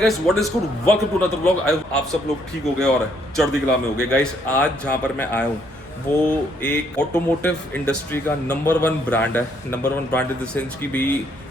Guys what is good welcome to another vlog. आप सब लोग ठीक हो गए और चढ़ती कला में हो गए। गाइस आज जहाँ पर मैं आया हूँ वो एक ऑटोमोटिव इंडस्ट्री का नंबर वन ब्रांड है। Number one brand in the sense कि भी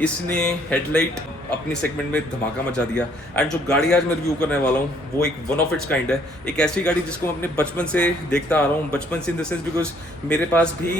इसने हेडलाइट अपनी सेगमेंट में धमाका मचा दिया। एंड जो गाड़ी आज मैं रिव्यू करने वाला हूँ वो एक वन ऑफ इट्स काइंड है। एक ऐसी गाड़ी जिसको मैं अपने बचपन से देखता आ रहा हूँ। बचपन से इन द सेंस बिकॉज मेरे पास भी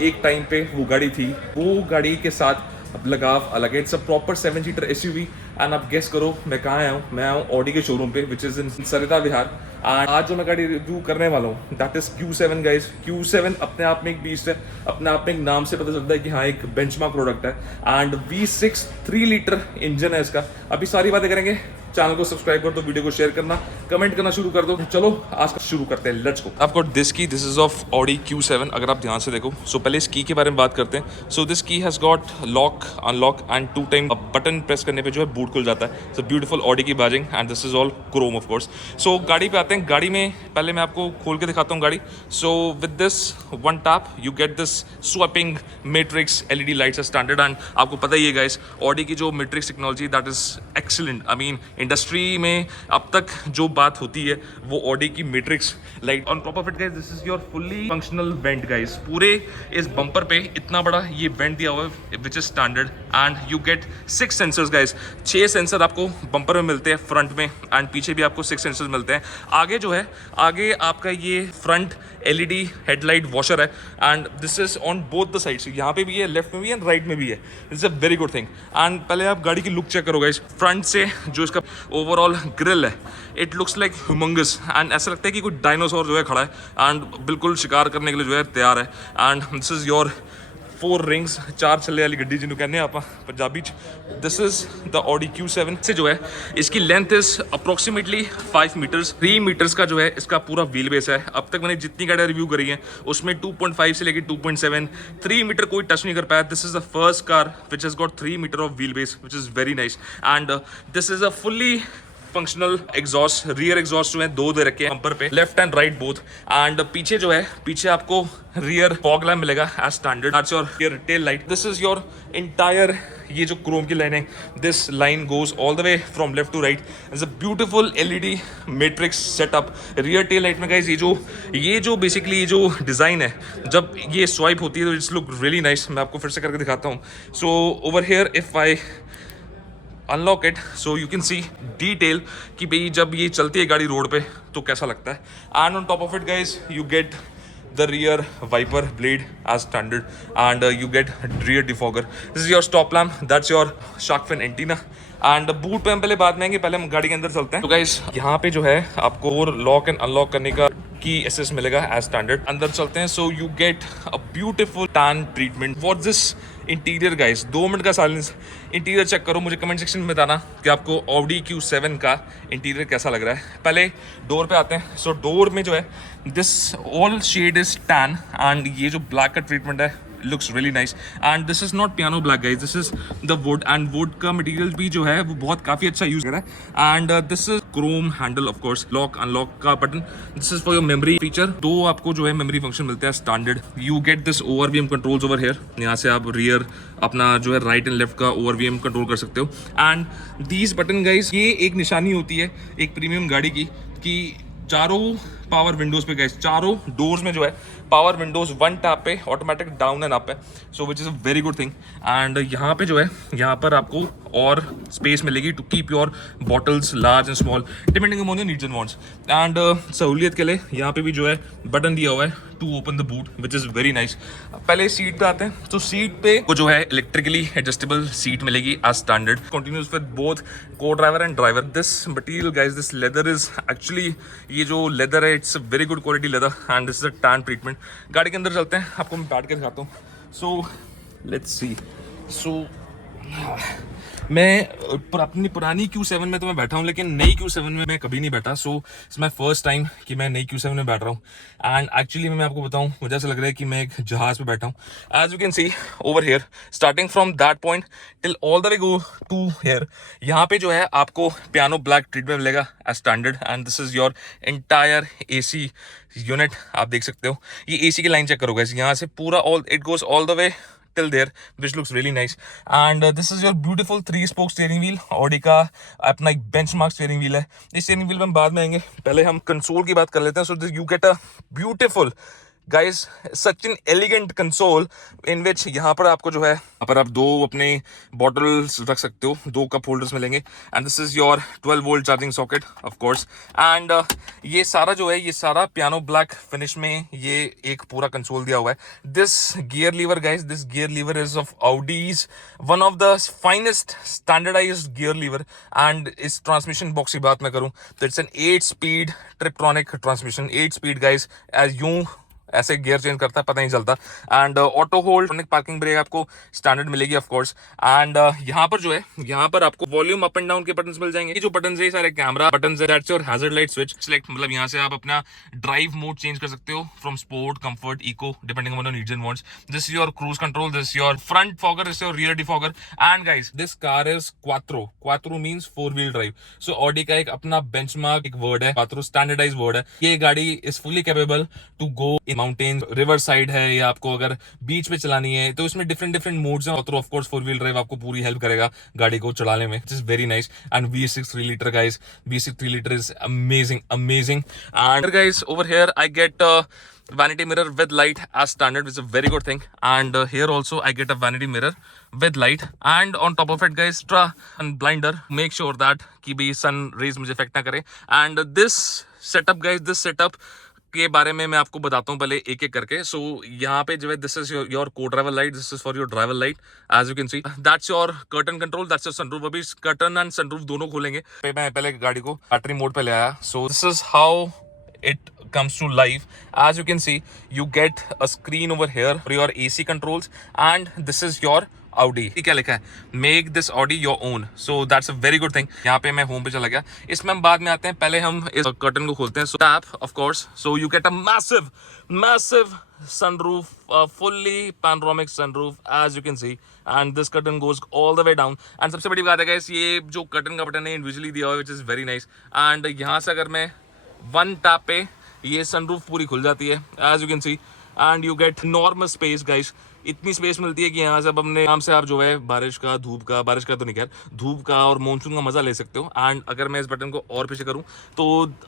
एक टाइम पे वो गाड़ी थी। वो गाड़ी के साथ अब लगाव अलग है। It's a proper 7 seater SUV. And आप गेस करो मैं कहाँ आया हूँ। मैं आया हूँ ऑडी के शोरूम पे which is in Sarita Vihar. And आज जो मैं गाड़ी रिव्यू करने वाला हूँ that is Q7 guys. Q7 अपने आप में एक बीस्ट है। अपने आप में एक नाम से पता चलता है कि हाँ एक बेंचमार्क प्रोडक्ट है। एंड V6 3 लीटर इंजन है इसका। अभी सारी बातें करेंगे। चैनल को सब्सक्राइब कर दो, वीडियो को शेयर करना, कमेंट करना शुरू कर दो। चलो आज शुरू करते हैं, लेट्स गो। आपको दिस की, this is of Audi Q7। अगर आप ध्यान से देखो सो पहले इस की के बारे में बात करते हैं। So this key has got lock unlock and 2 time button press करने पे जो है बूट खुल जाता है। सो ब्यूटीफुल ऑडी की badging and this is all chrome of course. So गाड़ी पे आते हैं। गाड़ी में पहले मैं आपको खोल के दिखाता हूँ गाड़ी। So with this one tap you get this swapping matrix LED lights standard. And आपको पता ही है गाइस ऑडी की जो matrix technology that is excellent. I mean industry में अब तक जो बात होती है वो ऑडी की matrix light. On top of it guys this is your fully functional went guys. पूरे इस बम्पर पे इतना बड़ा ये वेंट दिया हुआ है which is standard. And you gate 6 sensors guys. 6 sensor आपको बम्पर में मिलते हैं फ्रंट में एंड पीछे भी आपको 6 सेंसर्स मिलते हैं। आगे जो है आगे आपका ये फ्रंट एलईडी हेडलाइट वॉशर है and this is on both the sides. यहाँ पे भी है, लेफ्ट में भी है, राइट में भी है। It's a very good thing. And पहले आप गाड़ी की लुक चेक करो गाइस। फ्रंट से जो इसका ओवरऑल ग्रिल है it looks like humongous. And ऐसा लगता है कि कोई डायनासोर जो है खड़ा है एंड बिल्कुल शिकार करने के लिए जो है तैयार है। And this is your 4 rings, 4 छल्ले वाली गड्डी जिन्होंने कहने आप Punjabi. This is the Audi Q7 से जो है इसकी length is approximately 5 metres. 3 metres का जो है इसका पूरा व्हील बेस है। अब तक मैंने जितनी गाड़ियाँ रिव्यू करी हैं उसमें 2.5 से लेकर 2.7 3 मीटर कोई टच नहीं कर पाया। This is the first car which has got 3 metre of wheel base which is very nice. And this is a fully functional exhaust. Rear exhaust जो है 2 दे रखे हैं बम्पर पे, left and right both. And पीछे जो है पीछे आपको रियर फॉग लैम्प मिलेगा as standard. That's your rear tail light. This is your entire ये जो क्रोम की लाइन है this line goes all the way from left to right. It's a beautiful LED matrix setup. Rear tail light में guys ये जो basically ये जो design है जब ये स्वाइप होती है तो इट्स लुक रियली नाइस। मैं आपको फिर से करके दिखाता हूँ। So over here if I unlock it so you can C detail कि भाई जब ये चलती है गाड़ी रोड पे तो कैसा लगता है। And on top of it guys you get the rear wiper blade as standard and you get rear defogger. This is your stop lamp, that's your shark fin antenna. And boot पे हम पहले बात में आएंगे, पहले हम गाड़ी के अंदर चलते हैं। तो गाइस यहाँ पे जो है आपको लॉक एंड अनलॉक करने का की एसेस मिलेगा एज स्टैंडर्ड। अंदर चलते हैं। सो you get a beautiful tan treatment. What this interior guys. 2 minute का साइलेंस। इंटीरियर चेक करो, मुझे कमेंट सेक्शन में बताना कि आपको ऑडी Q7 का इंटीरियर कैसा लग रहा है। पहले डोर पे आते हैं। सो डोर में जो है this all shade is tan and ये जो ब्लैक का ट्रीटमेंट है looks really nice and this is not piano black guys, this is the wood and wood का material भी जो है वो बहुत काफ़ी अच्छा यूज़ कर रहा है। and this is chrome handle of course, lock unlock का button. this is for your memory feature। 2 आपको जो है मेमोरी फंक्शन मिलते हैं standard. you get this ORVM controls over here। यहाँ से आप रियर अपना जो है राइट एंड लेफ्ट का ORVM कंट्रोल कर सकते हो। एंड these बटन गाइज ये एक निशानी होती है एक प्रीमियम गाड़ी की कि चारों पावर विंडोज पे गाइस, चारों डोर्स में जो है पावर विंडोज 1 टैप पे ऑटोमेटिक डाउन एंड अप है। So which is a very good thing. And यहाँ पे जो है यहाँ पर आपको और स्पेस मिलेगी to keep your bottles large and small depending upon your needs and wants. And सहूलियत के लिए यहाँ पे भी जो है बटन दिया हुआ है to open the boot which is very nice. पहले सीट पे आते हैं। तो सीट पे को जो है इलेक्ट्रिकली एडजस्टेबल सीट मिलेगी as standard, continuous with both co driver and driver. This material guys, this leather is actually ये जो लेदर है it's very good quality leather and this is a tan treatment. गाड़ी के अंदर चलते हैं, आपको मैं बैठ के दिखाता हूँ। So let's see. सो मैं अपनी पुरानी Q7 में तो मैं बैठा हूँ लेकिन नई Q7 में मैं कभी नहीं बैठा। So it's my first time कि मैं नई Q7 में बैठ रहा हूँ। एंड एक्चुअली मैं आपको बताऊँ मुझे ऐसा लग रहा है कि मैं एक जहाज पे बैठा हूँ। As you can see over here starting from that point till all the way go to here, यहाँ पे जो है आपको पियानो ब्लैक ट्रीटमेंट मिलेगा as standard. And this is your entire AC unit. आप देख सकते हो ये AC की लाइन चेक करोगे यहाँ से पूरा all it goes all the way till there, which looks really nice. And this is your beautiful 3-spoke steering wheel. Audi का अपना एक benchmark steering wheel है. इस steering wheel में हम बाद में आएंगे, पहले हम कंसोल की बात कर लेते हैं. So you get a beautiful, guys, such an elegant console in which यहाँ पर आपको जो है, यहाँ पर आप दो अपने बॉटल्स रख सकते हो, दो कप होल्डर्स मिलेंगे. And this is your 12 volt charging socket of course. And ये सारा जो है, ये सारा पियानो ब्लैक फिनिश में ये एक पूरा कंसोल दिया हुआ है. This gear lever guys, this gear lever is of Audi's one of the finest standardised gear lever. And इस ट्रांसमिशन बॉक्स की बात मैं करूं तो it's an 8 speed tiptronic transmission. 8 speed guys, as यूं ऐसे गियर चेंज करता है पता नहीं चलता. And auto hold, parking brake आपको स्टैंडर्ड मिलेगी ऑफ कोर्स. एंड यहाँ पर जो है, यहाँ पर आपको वॉल्यूम अप एंड डाउन के बटन्स मिल जाएंगे. ये जो बटन्स है सारे कैमरा बटन्स है. That's your hazard light switch select, मतलब यहाँ से आप अपना ड्राइव मोड चेंज कर सकते हो from sport, comfort, eco, depending on your needs and wants. This is your cruise control, this is your front fogger, this is your rear defogger. And guys, this car is quattro. Quattro means 4 wheel drive. So Audi का एक अपना benchmark एक word है, quattro standardised word है. ये गाड़ी is fully capable to go in mountains, river side है, या आपको अगर बीच पे चलानी है तो इसमें डिफरेंट मोड्स हैं. ऑफ कोर्स 4 व्हील ड्राइव आपको पूरी हेल्प करेगा गाड़ी को चलाने में. It is very nice. And V6 3 litre guys, V6 3 litre is amazing. And guys, over here I get vanity mirror with light as standard, which is a very good thing. And here also I get a vanity mirror with light, and on top of it guys, extra and blinder, make sure that कि भी sun rays मुझे affect ना करे. And this setup guys, this setup के बारे में मैं आपको बताता हूँ पहले एक एक करके. सो यहाँ पे जो है, this is your co driver light, this is for your driver light. As you can see, that's your curtain control, that's your sunroof. अभी कर्टन एंड सनरूफ दोनों खोलेंगे. मैं पहले गाड़ी को बैटरी मोड पे ले आया. So this is how it comes to life. As you can see, you get a screen over here for your AC controls, and this is your Audi. क्या लिखा है, make this Audi your own. So that's a very good thing. यहाँ पे मैं home पे चला गया. इसमें हम बाद में आते हैं, पहले हम इस कर्टन को खोलते हैं. So tap of course. So you get a massive sunroof, fully panoramic sunroof, as you can see, and this curtain goes all the way down. And सबसे बड़ी बात है guys, ये जो कर्टन का बटन है इंडिविजुअली दिया हुआ है, which is very nice. And यहाँ से अगर मैं वन टैप पे ये सनरूफ पूरी खुल जाती है, as you can see. And you get normal space guys. इतनी स्पेस मिलती है कि यहाँ से अब अपने आराम से आप जो है बारिश का, धूप का, बारिश का तो नहीं, खैर धूप का और मानसून का मजा ले सकते हो. एंड अगर मैं इस बटन को और पीछे करूँ तो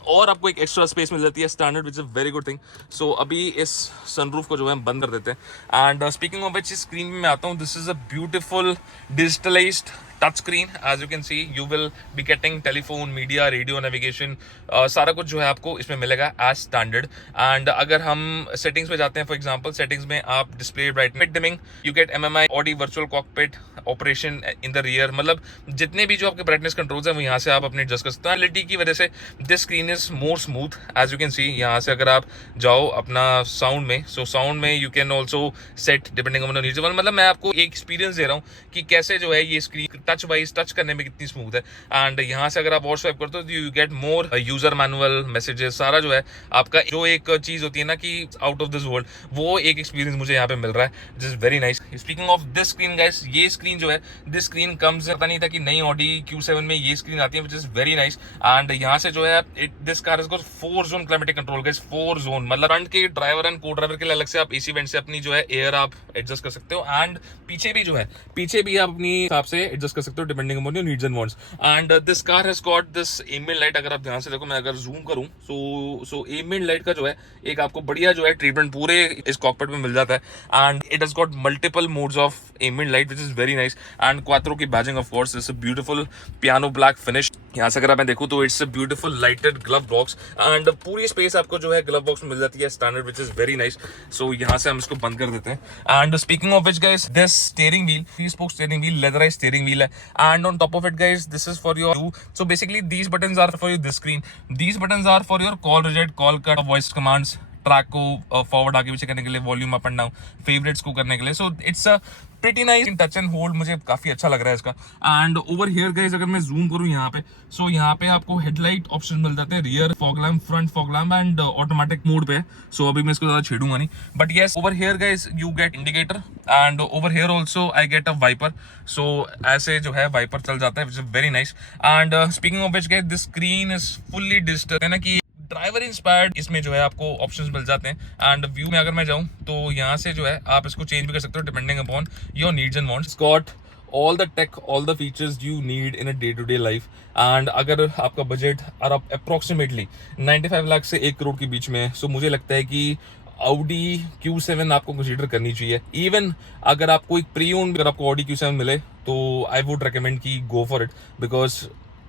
और आपको एक एक्स्ट्रा स्पेस मिल जाती है standard, which is very good thing. So अभी इस सनरूफ को जो है हम बंद कर देते हैं. एंड स्पीकिंग ऑफ विच, इस स्क्रीन में मैं आता हूँ. This is a beautiful digitalised touch screen. As you can see, you will be getting telephone, media, radio, navigation, सारा कुछ जो है आपको इसमें मिलेगा एज स्टैंडर्ड. एंड अगर हम सेटिंग्स पे जाते हैं, फॉर एग्जांपल सेटिंग्स में आप display brightness dimming, you get MMI Audi virtual cockpit operation in the rear. मतलब जितने भी जो आपके ब्राइटनेस कंट्रोल्स हैं वो यहाँ से आप अपने एडजस्ट कर सकते हैं. एलईडी की वजह से this screen is more smooth, as you can see. यहाँ से अगर आप जाओ अपना साउंड में, सो साउंड में you can also set depending on needs. मतलब मैं आपको एक एक्सपीरियंस दे रहा हूँ कि कैसे जो है ये स्क्रीन टच वाइज टच करने में कितनी स्मूथ है. एंड यहाँ से अगर आप और स्वाइप करते हो तो you get more user manual, messages, सारा जो है आपका जो एक चीज होती है ना कि आउट ऑफ दिस वर्ल्ड, वो एक एक्सपीरियंस मुझे यहाँ पे मिल रहा है, this is very nice. Speaking of this screen guys, ये स्क्रीन जो है, दिस स्क्रीन कम्स, पता नहीं था कि नई Audi Q7 में ये स्क्रीन आती है, which is very nice. And यहाँ से जो है this car is got 4 zone climatic control guys. 4 zone मतलब फ्रंट के ड्राइवर एंड को ड्राइवर के लिए अलग से आप AC वेंट से अपनी जो है एयर आप एडजस्ट कर सकते हो. एंड पीछे भी जो है, पीछे भी आप अपनी हिसाब से एडजस्ट कर सकते हो depending on your needs and wants. And this car has got this ambient light. अगर आप ध्यान से देखो, मैं अगर जूम करूं सो एम्बिएंट लाइट का जो है एक आपको बढ़िया जो है ट्रीटमेंट पूरे इस कॉकपिट में मिल जाता है. And it has got multiple modes of ambient light, which is very nice. And Quattro की badging of course, it's a beautiful piano black finish. यहाँ से अगर मैं देखूं तो it's a beautiful lighted glove box. And पूरी space आपको जो है ग्लव बॉक्स में मिल जाती है standard, which is very nice. So यहाँ से हम इसको बंद कर देते हैं. And speaking of which guys, this steering wheel, 3-spoke steering wheel, leatherised steering wheel है. And on top of it guys, this is for your, so basically these buttons are for this screen. These buttons are for your call reject, call cut, voice commands, track को forward आगे पीछे करने के लिए, volume up and down, favourites को करने के लिए. So it's a pretty nice touch and hold, मुझे काफी अच्छा लग रहा है इसका. एंड ओवर हियर गाइस, अगर मैं जूम करूं यहाँ पे, सो यहाँ पे आपको हेडलाइट ऑप्शन मिल जाते हैं, rear fog lamp, front fog lamp, and automatic mode पे. सो अभी मैं इसको ज्यादा छेड़ूंगा नहीं, but yes, over here guys you get indicator. And over here also I get a wiper. So ऐसे जो है वाइपर चल जाता है, which is very nice. And speaking of which guys, this screen is fully digital, है ना कि driver inspired इसमें जो है आपको ऑप्शंस मिल जाते हैं। एंड व्यू में अगर मैं जाऊं तो यहाँ से जो है आप इसको चेंज भी कर सकते हो depending upon your needs and wants. Got all the tech, all the features you need in a day to day life। and अगर आपका बजट और आप अप्रोक्सीमेटली 95 लाख से 1 करोड़ के बीच में है, सो मुझे लगता है कि Audi Q7 आपको कंसीडर करनी चाहिए। इवन अगर आपको एक प्री ओन अगर आपको Audi Q7 मिले तो आई वुड रिकमेंड कि go for it, because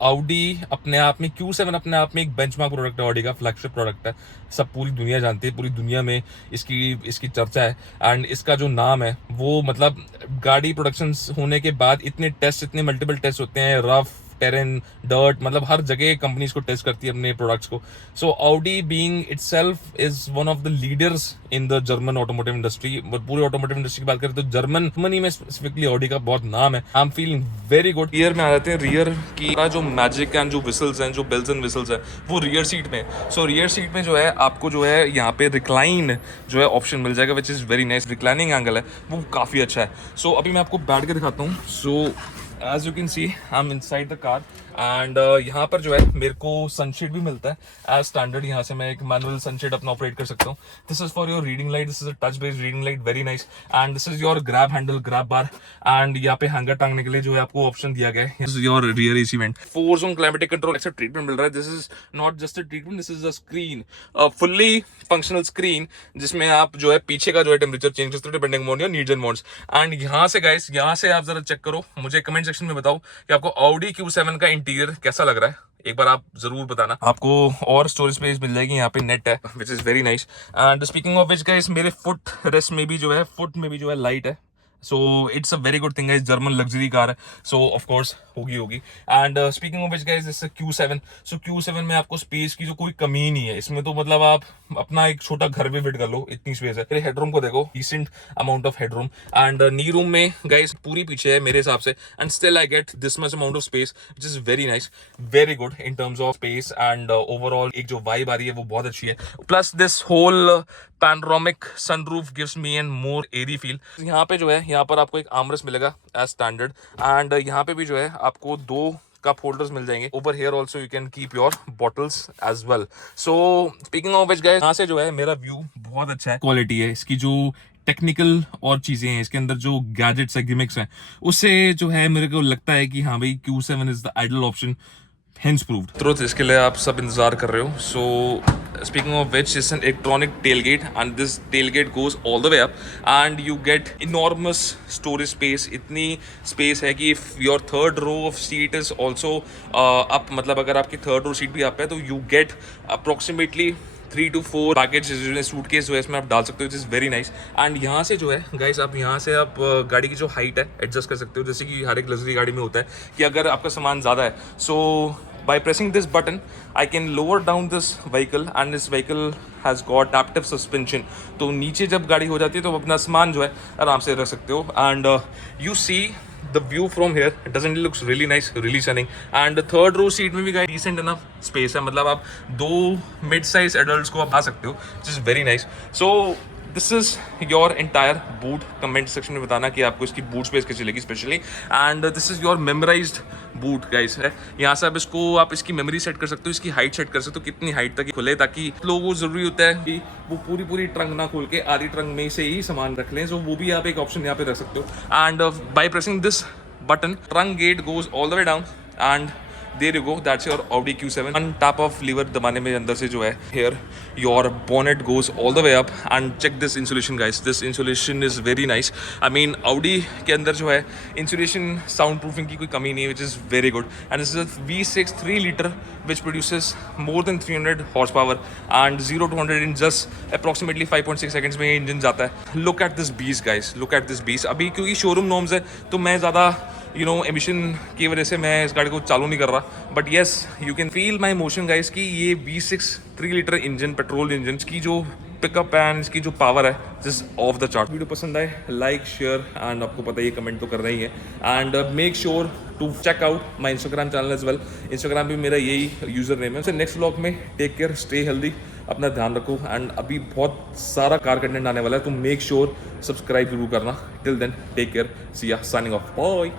Audi अपने आप में Q7 अपने आप में एक बेंचमार्क प्रोडक्ट है, Audi का फ्लैगशिप प्रोडक्ट है, सब पूरी दुनिया जानती है, पूरी दुनिया में इसकी चर्चा है। एंड इसका जो नाम है वो मतलब गाड़ी प्रोडक्शन होने के बाद इतने टेस्ट, इतने मल्टीपल टेस्ट होते हैं, रफ टेरेन डर्ट, मतलब हर जगह कंपनी इसको टेस्ट करती है अपने प्रोडक्ट्स को। सो Audi being itself is one of the leaders in the German automotive industry. पूरी ऑटोमोटिव इंडस्ट्री की बात करें तो जर्मनी में स्पेसिफिकली Audi का बहुत नाम है। I am feeling very good. Rear में आ जाते हैं, रियर की जो मैजिक एंड जो विसल्स हैं, जो बेल्स एंड विसल्स हैं, वो रियर सीट में। सो रियर सीट में जो है आपको जो है यहाँ पे रिक्लाइन जो है ऑप्शन मिल जाएगा, विच is very nice. Reclining angle है वो काफ़ी अच्छा है। सो अभी मैं आपको बैठ के दिखाता हूँ। सो as you can see I'm inside the car and यहाँ पर जो है मेरे को सनशेड भी मिलता है एज स्टैंडर्ड। यहाँ से मैं एक मैनुअल सनशेड अपना ऑपरेट कर सकता हूँ। This is for your reading light, this is a touch based reading light, very nice. And this is your grab handle, grab bar, and यहाँ पे हैंगर टांगने के लिए जो है आपको ऑप्शन दिया गया है। This is your rear AC vent, 4 zone climatic control ऐसा ट्रीटमेंट मिल रहा है। This is not just a treatment, this is a screen, fully functional screen, जिसमें आप जो है पीछे का जो है टेम्परेचर चेंज कर सकते हो depending on your needs and wants. And यहाँ से गाइस, यहाँ से आप जरा चेक करो, मुझे कमेंट सेक्शन में बताओ कि आपको Audi Q7 का इंटीरियर कैसा लग रहा है। एक बार आप जरूर बताना। आपको और स्टोरेज स्पेस मिल जाएगी, यहाँ पे नेट है, which is very nice. And speaking of which guys, मेरे फुट रेस्ट में भी जो है, फुट में भी जो है लाइट है। So it's a very good thing guys, German luxury car है, सो ऑफ कोर्स होगी। And speaking of which guys, this Q7। So Q7 में आपको स्पेस की जो कोई कमी ही नहीं है। इसमें तो मतलब आप अपना एक छोटा घर भी फिट कर लो, इतनी स्पेस है। फिर हेडरूम को देखो, decent amount of headroom. And knee room में गाइस पूरी पीछे है मेरे हिसाब से, and still I get this much amount of space, which is very nice, very good in terms of space. And overall एक जो वाइब आ रही है वो बहुत अच्छी है। Plus this whole panoramic sunroof gives me an more airy feel. यहाँ पे जो है, यहाँ पर आपको एक आर्मरेस्ट मिलेगा एज स्टैंडर्ड, एंड यहाँ पे भी जो है आपको 2 कप होल्डर्स मिल जाएंगे। Over here also you can keep your bottles as well. So speaking of which guys, यहाँ से जो है मेरा व्यू बहुत अच्छा है। क्वालिटी है इसकी, जो टेक्निकल और चीजें हैं इसके अंदर, जो गैजेट्स है, गिमिक्स हैं, उससे जो है मेरे को लगता है कि हाँ भाई Q7 is the ideal option, hence proved। तुरंत इसके लिए आप सब इंतजार कर रहे हो। So speaking of which, it's an electronic tailgate, and this tailgate goes all the way up, and you get enormous storage space. इतनी स्पेस है कि if your third row of seat is also up, मतलब अगर आपकी third row seat भी up है तो you get approximately 3 to 4 package, suitcase जो है इसमें आप डाल सकते हो, it is very nice. And यहाँ से जो है गाइस, आप यहाँ से आप गाड़ी की जो हाइट है एडजस्ट कर सकते हो, जैसे कि हर एक लग्जरी गाड़ी में होता है कि अगर आपका सामान ज़्यादा है, so by pressing this button I can lower down this vehicle, and this vehicle has got adaptive suspension. तो नीचे जब गाड़ी हो जाती है तो अपना सामान जो है आराम से रख सकते हो। And you see the view from here, it doesn't looks really nice, really stunning। and the third row seat में भी गाइस decent enough space है, मतलब आप 2 mid size adults को आप आ सकते हो, which is very nice। so this is your entire boot। comment section में बताना कि आपको इसकी boot space कैसी लगी specially. and this is your memorized boot guys है। यहाँ से आप इसकी मेमोरी सेट कर सकते हो, इसकी हाइट सेट कर सकते हो, कितनी हाइट तक खुले, ताकि लोगों को जरूरी होता है कि वो पूरी ट्रंक ना खोल के आधी ट्रंक में से ही सामान रख लें, सो वो भी आप एक ऑप्शन यहाँ पे रख सकते हो। And by pressing this button, trunk gate goes all the way down, and there you go, that's your Audi Q7। one tap of lever दबाने में अंदर से जो है here your bonnet goes all the way up, and check this insulation guys, this insulation is very nice। I mean Audi के अंदर जो है insulation sound proofing की कोई कमी नहीं है, which is very good। and this is a V6 3 liter which produces more than 300 horsepower and 0 to 100 in just approximately 5.6 seconds में इंजन जाता है। look at this beast guys, look at this beast। अभी क्योंकि showroom norms है तो मैं ज़्यादा emission की वजह से मैं इस गाड़ी को चालू नहीं कर रहा, but yes you can feel my emotion guys कि ये V6 3 litre engine, petrol engine की जो पिकअप एंड इसकी जो पावर है, this of the chart. Video पसंद आए लाइक शेयर एंड आपको पता है ये कमेंट तो करना ही है। And make sure to check out my Instagram channel as well. Instagram पे मेरा यही यूजर नेम है। नेक्स्ट व्लॉग में टेक केयर, स्टे हेल्दी, अपना ध्यान रखो, एंड अभी बहुत सारा कार कंटेंट आने वाला है तो मेक श्योर सब्सक्राइब जरूर करना। टिल देन टेक केयर, सी या, साइनिंग ऑफ, बाय।